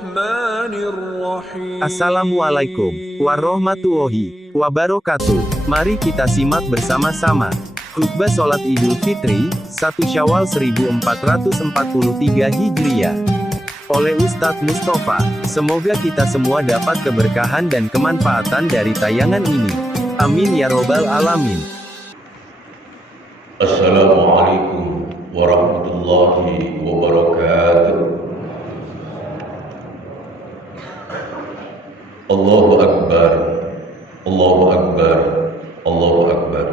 الرحمن الرحيم. Assalamualaikum warahmatullahi wabarakatuh. Mari kita simak bersama-sama khutbah sholat Idul Fitri 1 Syawal 1443 Hijriah oleh Ustadz Mustafa. Semoga kita semua dapat keberkahan dan kemanfaatan dari tayangan ini. Amin ya robbal alamin. Assalamualaikum warahmatullahi wabarakatuh. Allahu Akbar, Allahu Akbar, Allahu Akbar,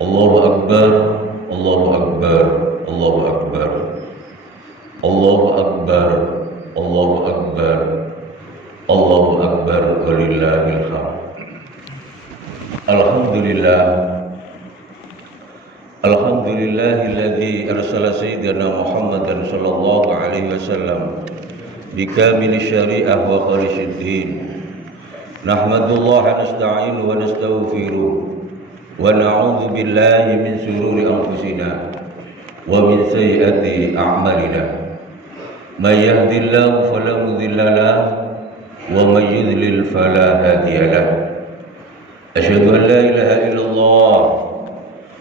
Allahu Akbar, Allahu Akbar, Allahu Akbar, Allahu Akbar, Allahu Akbar, Allahu Akbar, walillahil hamd. Alhamdulillah, alhamdulillahilladzi arsala sayyidina Muhammadan sallallahu alaihi wasallam bikamil syari'ah wa khalisid din. Nahmadullah nasta'inu wa nastaghfiruh wa na'udzu billahi min shururi anfusina wa min sayyiati a'malina. May yahdihillahu fala mudilla lahu wa may yudlil fala hadiya lahu. Asyhadu an la ilaha illallah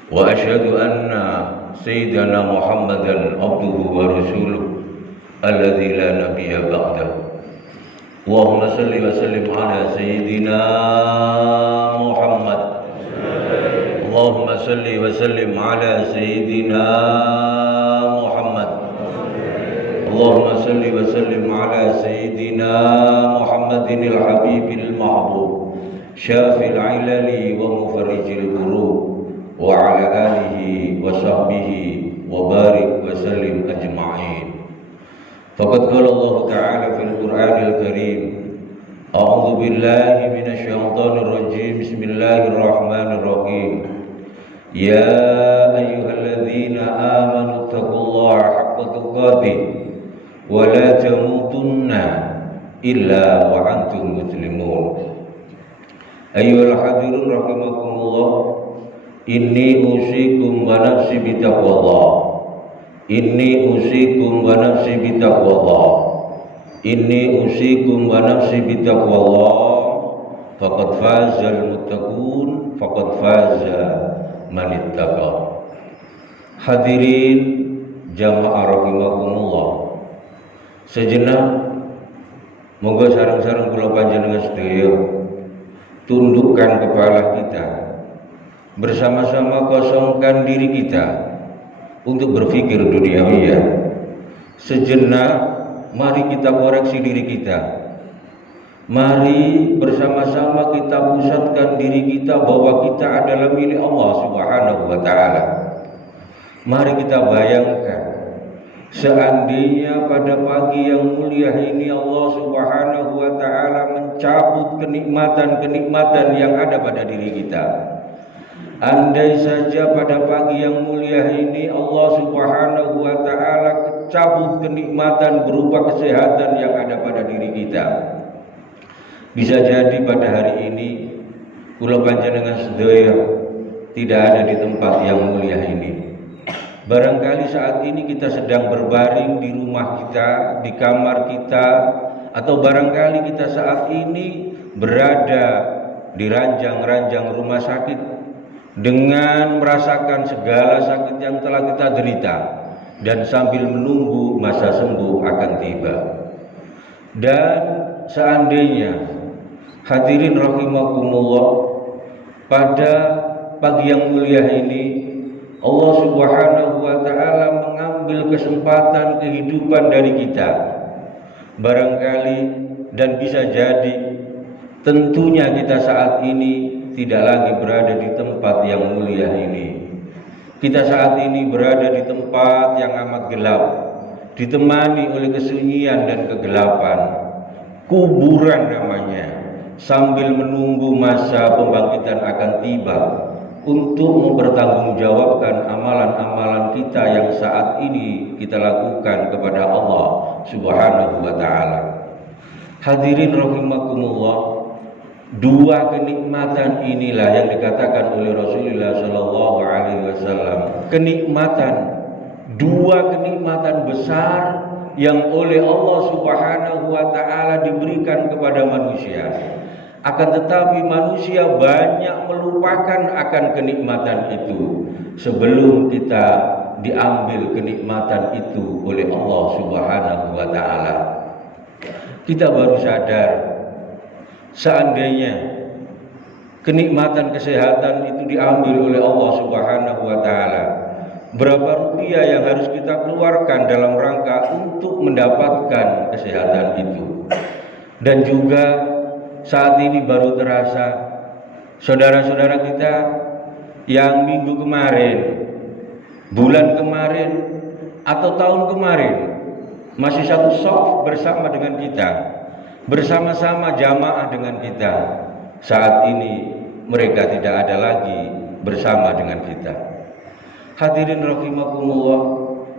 wa asyhadu anna sayyidana Muhammadan abduhu wa rasuluh alladzi la nabiyya ba'dahu. Allahumma salli wa sallim ala sayyidina Muhammad. Allahumma salli wa sallim ala sayyidina Muhammad. Allahumma salli wa sallim ala sayyidina Muhammadin al-habibil mahbub syafil ilali wa mufarrijil kurub wa ala alihi wa sahbihi wa barik wa sallim ajma'in. Faqad qala Allah Ta'ala fil Qur'anil Karim, a'udzu billahi minasy syaithanir rajim, bismillahirrahmanirrahim. Ya ayyuhalladzina amanu taqullaha haqqa tuqatih wa la tamutunna illa wa antum muslimun. Ayyuhal hadirun rahimakumullah, inni usikum wa nafsi bitaqwallah. Inni usikum wa nafsi bitaqwallah. Inni usikum wa nafsi bitaqwallah. Faqad fazal muttaqun, faqad faza man ittaqa. Hadirin jamaah rahimakumullah. Sejenak moga sareng-sareng kula panjenengan sedaya tundukkan kepala kita, bersama-sama kosongkan diri kita untuk berpikir duniawiya. Sejenak mari kita koreksi diri kita. Mari bersama-sama kita pusatkan diri kita bahwa kita adalah milik Allah Subhanahu wa taala. Mari kita bayangkan, seandainya pada pagi yang mulia ini Allah Subhanahu wa taala mencabut kenikmatan-kenikmatan yang ada pada diri kita. Andai saja pada pagi yang mulia ini Allah Subhanahu wa taala cabut kenikmatan berupa kesehatan yang ada pada diri kita. Bisa jadi pada hari ini kula panjenengan sedaya tidak ada di tempat yang mulia ini. Barangkali saat ini kita sedang berbaring di rumah kita, di kamar kita, atau barangkali kita saat ini berada di ranjang-ranjang rumah sakit dengan merasakan segala sakit yang telah kita derita dan sambil menunggu masa sembuh akan tiba. Dan seandainya hadirin rahimakumullah, pada pagi yang mulia ini Allah Subhanahu wa taala mengambil kesempatan kehidupan dari kita. Barangkali dan bisa jadi tentunya kita saat ini tidak lagi berada di tempat yang mulia ini. Kita saat ini berada di tempat yang amat gelap, ditemani oleh kesunyian dan kegelapan. Kuburan namanya, sambil menunggu masa pembangkitan akan tiba untuk mempertanggungjawabkan amalan-amalan kita yang saat ini kita lakukan kepada Allah Subhanahu wa taala. Hadirin rahimakumullah, dua kenikmatan inilah yang dikatakan oleh Rasulullah Sallallahu Alaihi Wasallam. Kenikmatan, dua kenikmatan besar yang oleh Allah Subhanahu wa taala diberikan kepada manusia. Akan tetapi manusia banyak melupakan akan kenikmatan itu sebelum kita diambil kenikmatan itu oleh Allah Subhanahu wa taala. Kita baru sadar seandainya kenikmatan kesehatan itu diambil oleh Allah Subhanahu wa taala, berapa rupiah yang harus kita keluarkan dalam rangka untuk mendapatkan kesehatan itu. Dan juga saat ini baru terasa saudara-saudara kita yang minggu kemarin, bulan kemarin, atau tahun kemarin masih satu shaf bersama dengan kita, bersama-sama jamaah dengan kita, saat ini mereka tidak ada lagi bersama dengan kita. Hadirin rahimakumullah,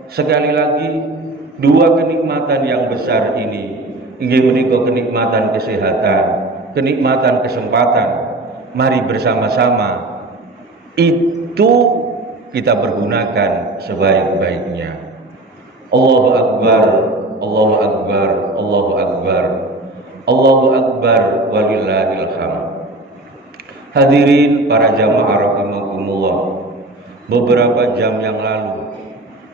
sekali lagi dua kenikmatan yang besar ini, inggih menika kenikmatan kesehatan, kenikmatan kesempatan, mari bersama-sama itu kita pergunakan sebaik-baiknya. Allahu Akbar, Allahu Akbar, Allahu Akbar, Allahu Akbar, walillahil hamd. Hadirin para jamaah rahimakumullah, beberapa jam yang lalu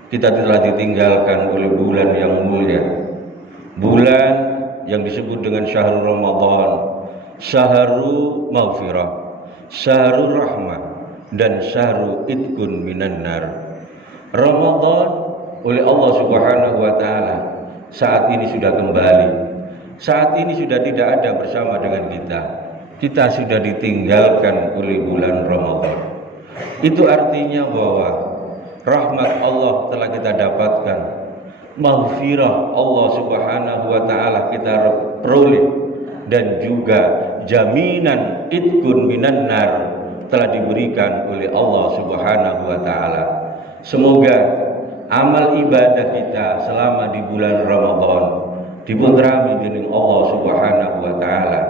kita telah ditinggalkan oleh bulan yang mulia, bulan yang disebut dengan syahrul Ramadan, syahrul maghfirah, syahrul rahmah, dan syahrul itqun minan nar. Ramadan oleh Allah Subhanahu wa taala saat ini sudah kembali, saat ini sudah tidak ada bersama dengan kita. Kita sudah ditinggalkan oleh bulan Ramadan. Itu artinya bahwa rahmat Allah telah kita dapatkan, maghfirah Allah Subhanahu wa taala kita peroleh, dan juga jaminan itqun minan nar telah diberikan oleh Allah Subhanahu wa taala. Semoga amal ibadah kita selama di bulan Ramadan dipunrami dening Allah Subhanahu wa taala,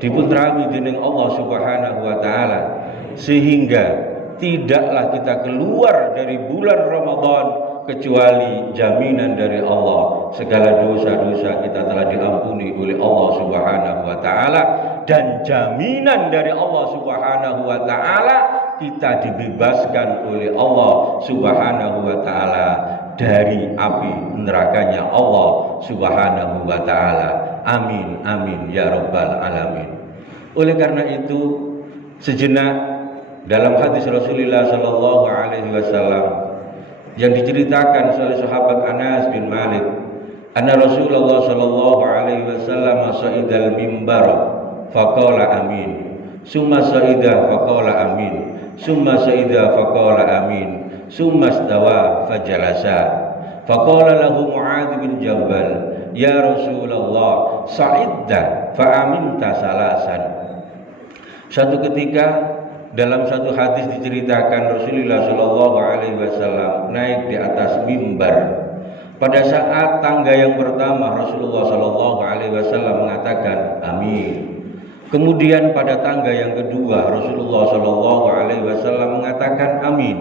dipunrami dening Allah Subhanahu wa taala, sehingga tidaklah kita keluar dari bulan Ramadan kecuali jaminan dari Allah, segala dosa-dosa kita telah diampuni oleh Allah Subhanahu wa taala, dan jaminan dari Allah Subhanahu wa taala kita dibebaskan oleh Allah Subhanahu wa taala dari api nerakanya Allah Subhanahu wa taala. Amin amin ya rabbal alamin. Oleh karena itu, sejenak dalam hadis Rasulullah sallallahu alaihi wasallam yang diceritakan oleh sahabat Anas bin Malik, anna Rasulullah sallallahu alaihi wasallam sa'idal mimbar faqala amin, summa sa'ida faqala amin, summa sa'ida faqala amin, summa istawa fajalasa. Faqala lahu Mu'adz bin Jabal, ya Rasulullah, sa'idda fa'aminta salasan. Satu ketika dalam satu hadis diceritakan Rasulullah Shallallahu Alaihi Wasallam naik di atas mimbar. Pada saat tangga yang pertama Rasulullah Shallallahu Alaihi Wasallam mengatakan amin. Kemudian pada tangga yang kedua Rasulullah Shallallahu Alaihi Wasallam mengatakan amin.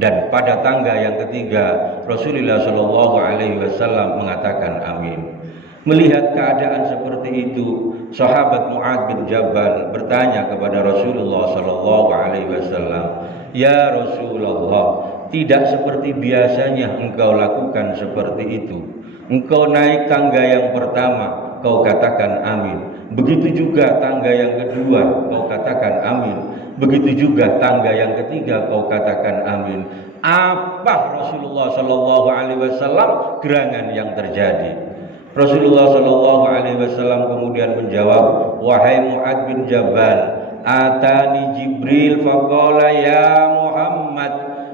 Dan pada tangga yang ketiga Rasulullah Shallallahu Alaihi Wasallam mengatakan amin. Melihat keadaan seperti itu, sahabat Mu'adz bin Jabal bertanya kepada Rasulullah sallallahu alaihi wasallam, "Ya Rasulullah, tidak seperti biasanya engkau lakukan seperti itu. Engkau naik tangga yang pertama, kau katakan amin. Begitu juga tangga yang kedua, kau katakan amin. Begitu juga tangga yang ketiga, kau katakan amin." Apa Rasulullah sallallahu alaihi wasallam gerangan yang terjadi? Rasulullah Shallallahu Alaihi Wasallam kemudian menjawab, wahai Mu'adz bin Jabal, atani Jibril faqala ya Muhammad,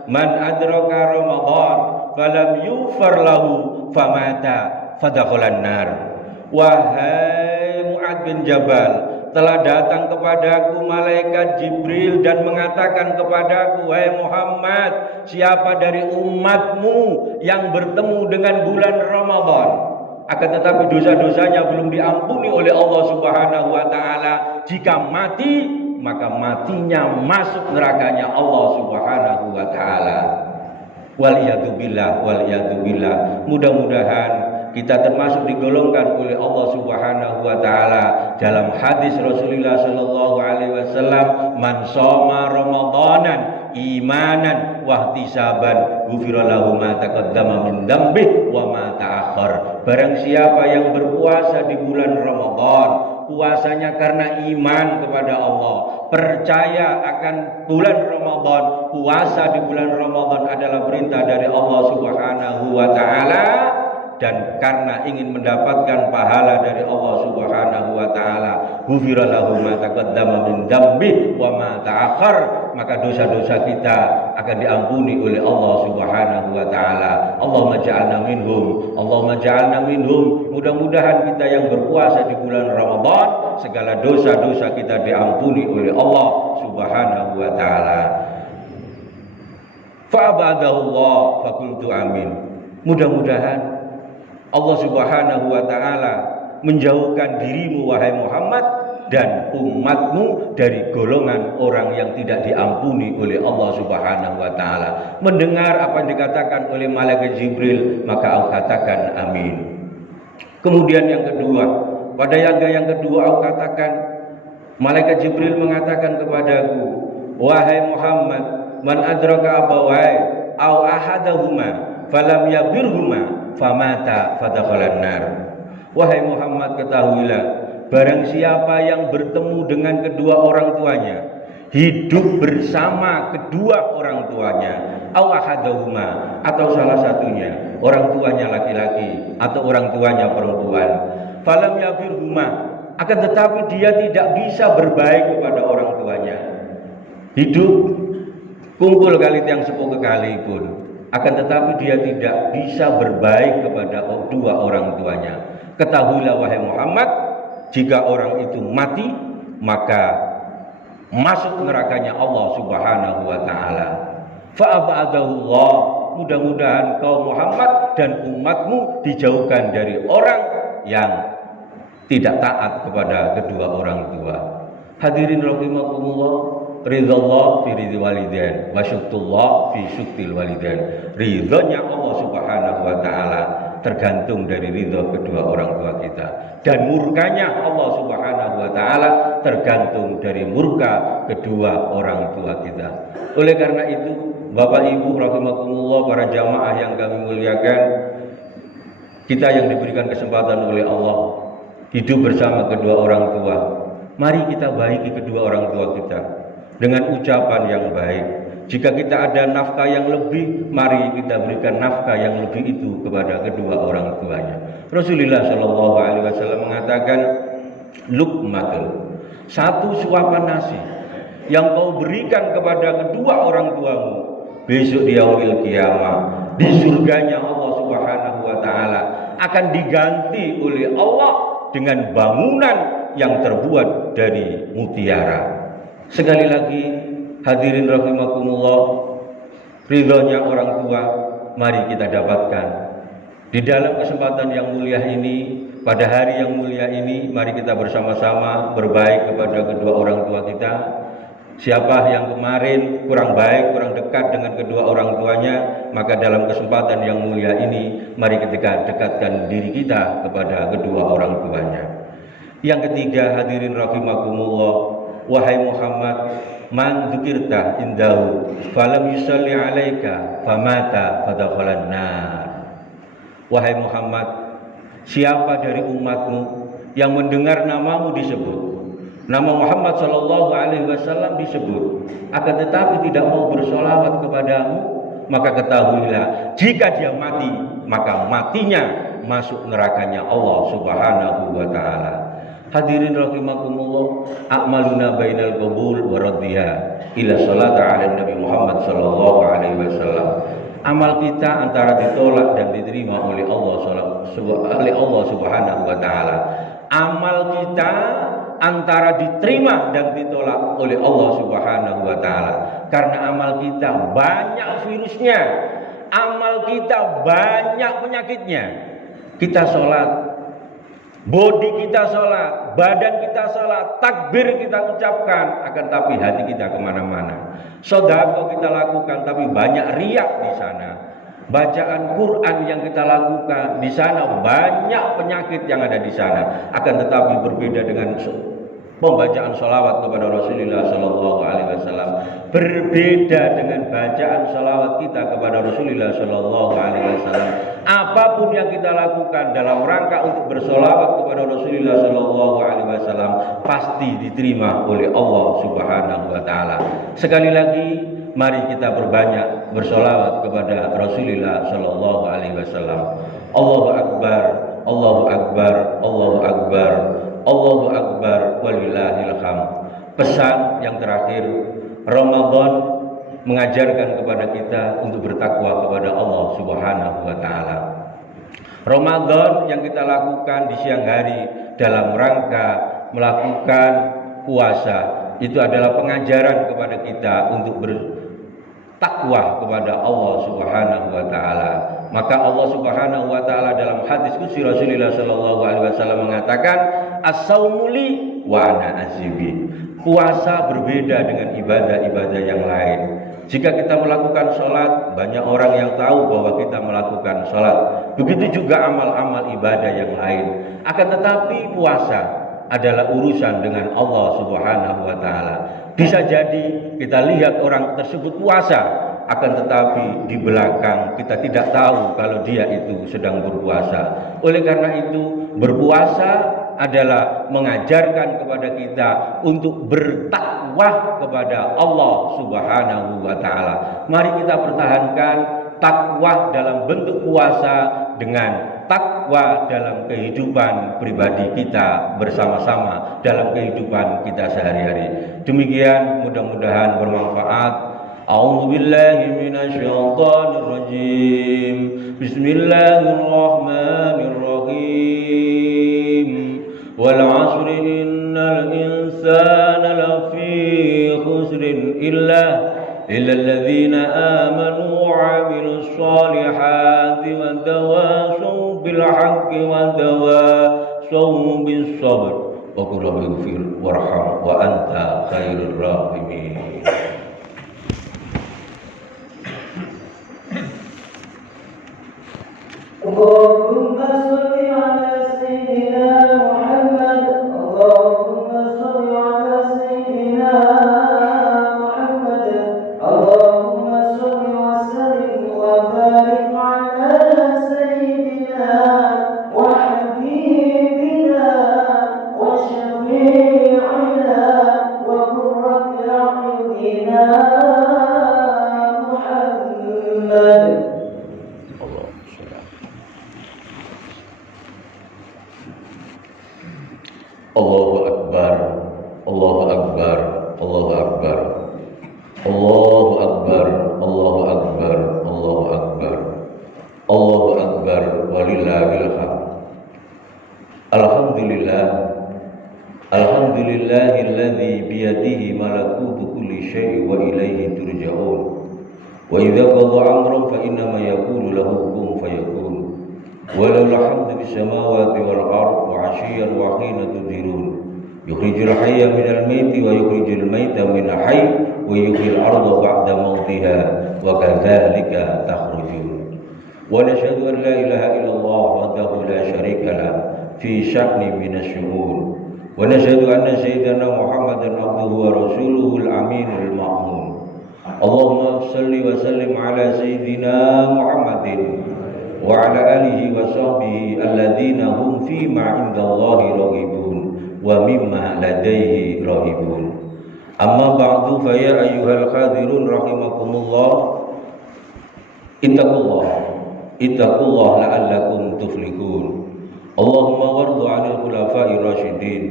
man adraka Ramadan falam yufar lahu famata fadakhalan nar. Wahai Mu'adz bin Jabal, telah datang kepadaku malaikat Jibril dan mengatakan kepadaku, wahai Muhammad, siapa dari umatmu yang bertemu dengan bulan Ramadan akan tetapi dosa-dosanya belum diampuni oleh Allah Subhanahu wa taala, jika mati maka matinya masuk nerakanya Allah Subhanahu wa taala. Waliyadzubillah, waliyadzubillah. Mudah-mudahan kita termasuk digolongkan oleh Allah Subhanahu wa taala dalam hadis Rasulullah sallallahu alaihi wasallam, man shoma ramadanan imanan wa ihtisaban ghufira lahu ma taqaddama min dzambi wa ma ta'akhkhar. Barang siapa yang berpuasa di bulan Ramadan, puasanya karena iman kepada Allah, percaya akan bulan Ramadan, puasa di bulan Ramadan adalah perintah dari Allah Subhanahu wa taala, dan karena ingin mendapatkan pahala dari Allah Subhanahu wa taala, ghufira lahu ma taqaddama min dzambi wa ma ta'akhkhar, maka dosa-dosa kita akan diampuni oleh Allah Subhanahu wa taala. Allahumma ja'alna minhum, Allahumma ja'alna minhum. Mudah-mudahan kita yang berpuasa di bulan Ramadan, segala dosa-dosa kita diampuni oleh Allah Subhanahu wa taala. Fa'abadahu Allah faqultu amin. Mudah-mudahan Allah Subhanahu wa ta'ala menjauhkan dirimu wahai Muhammad dan umatmu dari golongan orang yang tidak diampuni oleh Allah Subhanahu wa ta'ala. Mendengar apa yang dikatakan oleh malaikat Jibril, maka aku katakan amin. Kemudian yang kedua, pada yang kedua aku katakan, malaikat Jibril mengatakan kepadaku, wahai Muhammad, man adraka abawai au ahadahuma falam yabirhuma famata fadakhalan nar. Wahai Muhammad, ketahuilah, barang siapa yang bertemu dengan kedua orang tuanya, hidup bersama kedua orang tuanya, au ahadahuma, atau salah satunya, orang tuanya laki-laki atau orang tuanya perempuan, falam yabirhuma, akan tetapi dia tidak bisa berbaik kepada orang tuanya, hidup kumpul kali tiang sepuh kekali pun, akan tetapi dia tidak bisa berbaik kepada dua orang tuanya. Ketahuilah wahai Muhammad, jika orang itu mati, maka masuk nerakanya Allah Subhanahu wa taala. Fa'abadahullah, mudah-mudahan kau Muhammad dan umatmu dijauhkan dari orang yang tidak taat kepada kedua orang tua. Hadirin rahimakumullah, ridhallah fi ridhi walidain wa syuktullah fi syuktil walidain. Ridhonya Allah Subhanahu wa taala tergantung dari ridho kedua orang tua kita, dan murkanya Allah Subhanahu wa taala tergantung dari murka kedua orang tua kita. Oleh karena itu, Bapak Ibu rahimakumullah, para jamaah yang kami muliakan, kita yang diberikan kesempatan oleh Allah hidup bersama kedua orang tua, mari kita baiki kedua orang tua kita dengan ucapan yang baik. Jika kita ada nafkah yang lebih, mari kita berikan nafkah yang lebih itu kepada kedua orang tuanya. Rasulullah Shallallahu Alaihi Wasallam mengatakan, lukmatul, satu suapan nasi yang kau berikan kepada kedua orang tuamu, besok di yaumil qiyamah, di surganya Allah Subhanahu wa taala akan diganti oleh Allah dengan bangunan yang terbuat dari mutiara. Sekali lagi, hadirin rahimakumullah, ridhonya orang tua mari kita dapatkan di dalam kesempatan yang mulia ini. Pada hari yang mulia ini, mari kita bersama-sama berbaik kepada kedua orang tua kita. Siapa yang kemarin kurang baik, kurang dekat dengan kedua orang tuanya, maka dalam kesempatan yang mulia ini, mari kita dekatkan diri kita kepada kedua orang tuanya. Yang ketiga, hadirin rahimakumullah, wahai Muhammad, man dzukirta indahu falam yusalli alaika famata fadakhalan nar. Wahai Muhammad, siapa dari umatmu yang mendengar namamu disebut, nama Muhammad sallallahu alaihi wasallam disebut, akan tetapi tidak mau bersolawat kepadamu, maka ketahuilah, jika dia mati, maka matinya masuk nerakanya Allah Subhanahu wa taala. Hadirin rahimakumullah, a'maluna bainal qabul wa radhiya ila salatu ala Nabi Muhammad sallallahu alaihi wasallam. Amal kita antara ditolak dan diterima oleh Allah Subhanahu wa taala. Amal kita antara diterima dan ditolak oleh Allah Subhanahu wa taala. Karena amal kita banyak virusnya, amal kita banyak penyakitnya. Kita sholat, bodi kita sholat, badan kita sholat, takbir kita ucapkan, akan tapi hati kita kemana-mana. Sedekah kita lakukan, tapi banyak riak di sana. bacaan Quran yang kita lakukan di sana, banyak penyakit yang ada di sana. Akan tetapi berbeda dengan pembacaan sholawat kepada Rasulullah Sallallahu Alaihi Wasallam, berbeda dengan bacaan sholawat kita kepada Rasulullah Sallallahu Alaihi Wasallam. Apapun yang kita lakukan dalam rangka untuk bersolawat kepada Rasulullah Sallallahu Alaihi Wasallam pasti diterima oleh Allah Subhanahu Wa Taala. Sekali lagi, mari kita berbanyak bersolawat kepada Rasulullah Sallallahu Alaihi Wasallam. Allahu Akbar, Allahu Akbar, Allahu Akbar, Allahu Akbar, walillahil hamd. Pesan yang terakhir, Ramadan mengajarkan kepada kita untuk bertakwa kepada Allah Subhanahu wa taala. Ramadan yang kita lakukan di siang hari dalam rangka melakukan puasa itu adalah pengajaran kepada kita untuk bertakwa kepada Allah Subhanahu wa taala. Maka Allah Subhanahu wa taala dalam hadis qudsi Rasulullah sallallahu alaihi wasallam mengatakan, as-saumu li wa ana azibi. Puasa berbeda dengan ibadah-ibadah yang lain. Jika kita melakukan sholat, banyak orang yang tahu bahwa kita melakukan sholat. Begitu juga amal-amal ibadah yang lain. Akan tetapi puasa adalah urusan dengan Allah Subhanahu wa taala. Bisa jadi kita lihat orang tersebut puasa, akan tetapi di belakang kita tidak tahu kalau dia itu sedang berpuasa. Oleh karena itu, berpuasa adalah mengajarkan kepada kita untuk bertakwa kepada Allah Subhanahu wa taala. Mari kita pertahankan takwa dalam bentuk puasa dengan takwa dalam kehidupan pribadi kita bersama-sama, dalam kehidupan kita sehari-hari. Demikian, mudah-mudahan bermanfaat. A'udzubillahi minasyaitonir rajim. Bismillahirrahmanirrahim. Wal 'asri innal insana lafi khusrin illa alladzina amanu wa 'amilus solihati wa tawasaw bil haqqi wa tawasaw bis sabr. Wa qul rabbighfir warham wa anta khairur rahimin. Allahumma sholli ala sayyidina Muhammad. Allahumma sholli ala sayyidina Muhammad. Allahumma sholli wa sallim wa barik ala sayyidina wa habibina wa syafi'ina wa qurrati a'yunina Muhammad. Allahu Akbar, Allahu Akbar, Allahu Akbar, Allahu Akbar, Allahu Akbar, Allahu Akbar, Allahu Akbar, walillahil hamd. Alhamdulillah, alhamdulillahilladzi biyadihi malakutu kulli syai'in wa ilaihi turja'un. Wa idza qada amran fa innama yaqulu lahu kun fayakun. Walau alhamdu bis samawati wal ardh wa 'ashiyyan wa hina tudhirun. Yukhrijul hayya minal maiti wa yukhrijul maita minal hayy wa yuhyil arda ba'da mautiha wa kadzalika takhrujun. Wa nashhadu an la ilaha illallah wahdahu la syarika lah fi sya'ni minas syuhur. Wa nashhadu anna sayyidana Muhammadan abduhu wa rasuluhul aminul ma'mun. Allahumma shalli wa sallim ala sayyidina Muhammadin wa ala alihi wa sahbihi alladhina hum fima indallahi raghibun wa mimma ladaihi rahibun. Amma ba'du, fa ya ayyuhal hadirun rahimakumullah, ittaqullah la'allakum tuflihun. Allahumma warḍu 'anil khulafa'ir rasyidin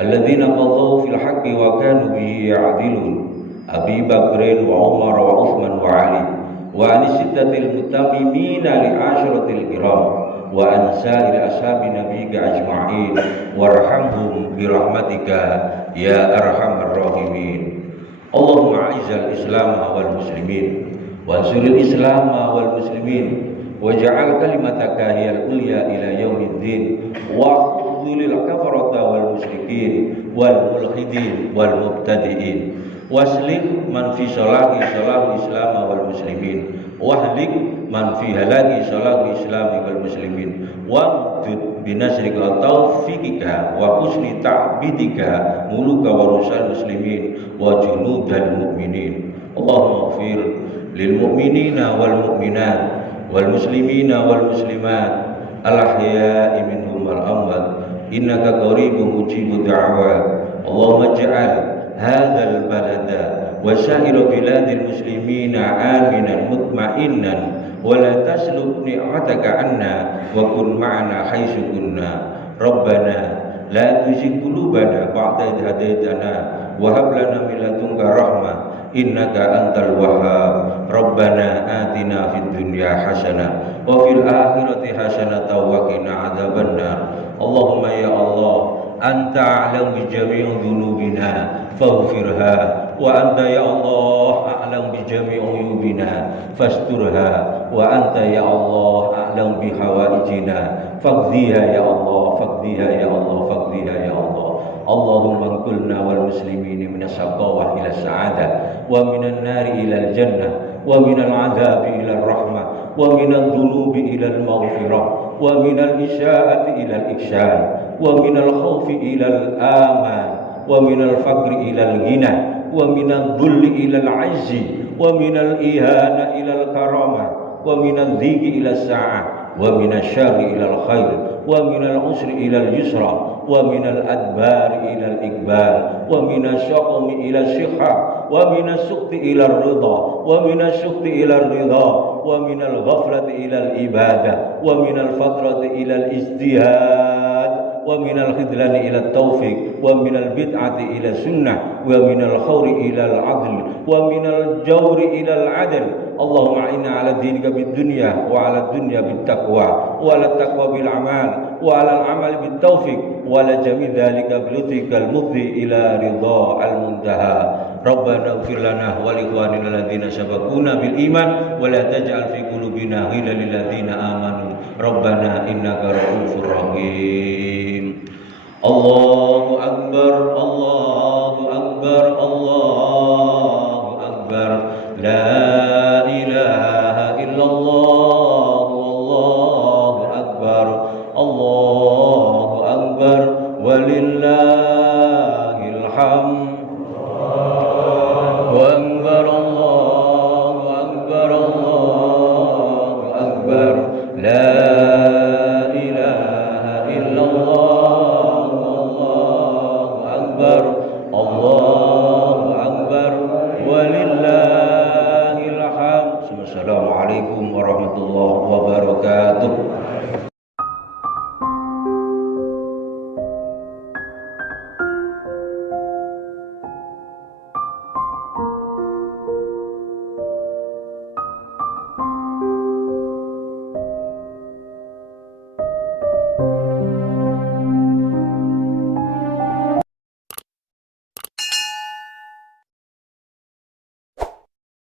alladhina qadaw fil haqqi wa kanu bihi ya'dilun, Abi Bakrin wa Umar wa Uthman wa Ali wa anisittatil mutamimina li asyratil kiram wa ansa'il ashabi nabiyika ajma'in warhamhum birahmatika ya arhamar rahimin. Allahumma a'izzal islam wal muslimin wansuril islam wal muslimin waj'al kalimataka hiyal ulya ila yaumiddin wa khudhulil kafarata wal musyrikin wal mulhidin wal mubtadi'in waslih man fi salahi islam wal muslimin wahlik man fi halaki salati islami wal muslimin wa mudud binasrika wa taufiqika wa husni ta'bidika muluka wa rusal muslimin wa junudal mu'minin. Allahumma ighfir lil mu'minina wal mu'minat wal muslimina wal muslimat al ahya'i minhum wal amwat innaka qaribun mujibud da'wat. Allahumma ij'al hadzal balada wa sa'ira biladil muslimina aminan mutma'innan wa la taslub ni'mataka anna wa kun ma'ana haitsu kunna. Rabbana la tuzigh qulubana ba'da idh hadaitana wa hab lana min ladunka rahmah innaka antal wahhab. Rabbana atina fid dunya hasanah wa fil akhirati hasanah wa qina adzabannar. Allahumma ya Allah, anta a'lam bi jami'i dhunubina faghfirha wa anta ya Allah a'lam bi jami'i uyubina fasturha wa anta ya Allah a'lam bi hawaijina faqdiha ya Allah, faqdiha ya Allah, faqdiha ya Allah. Allahumma kulna wal muslimin min as-saqawah ila as-sa'adah wa minan nari ila al-jannah wa minal adhabi ila ar-rahmah wa minadh dhunubi ila al-maghfirah wa minal isyaa'ati ila al-ihsan wa minal khawfi ila al-aman wa minal faqri ila al-ghina wa minadh dhulli ila al-'izzi wa minal ihana ila al-karamah wa minadh dhiki ila as-sa'ah wa minasy syarri ila al-khair wa minal usri ila al-yusra wa minal adbari ila al-iqbal wa minasy syaqmi ila as-sihha wa minas suqti ila ar-ridha wa minas syuqti ila ar-ridha wa minal ghaflati ila al-ibadah wa minal fatrati ila al-ijtihad wa minal khidlani ila at-tawfiq wa minal bid'ati ila sunnah wa minal khawri ila al-'adl wa minal jawri ila al-'adl. Allahumma inna ala dinika bid dunya wa ala dunya bit taqwa wa ala taqwa bil amal wa ala al amal bit taufiq wa ala jami' dhalika bil lutikal mufdi ila ridha al muntaha. Rabbana ighfir lana wa li ikhwanina alladziina sabaquna bil iman wa la taj'al fi qulubina ghillan lil ladziina amanu rabbana innaka ra'ufur rahim. Allahu akbar, Allahu akbar, Allahu akbar. La ilaha illallah wallahu akbar, Allahu akbar walillahil hamd. Allahu akbar, Allahu akbar, Allahu akbar. La ilaha illallah wallahu akbar, Allahu akbar walillahil. Assalamualaikum warahmatullahi wabarakatuh.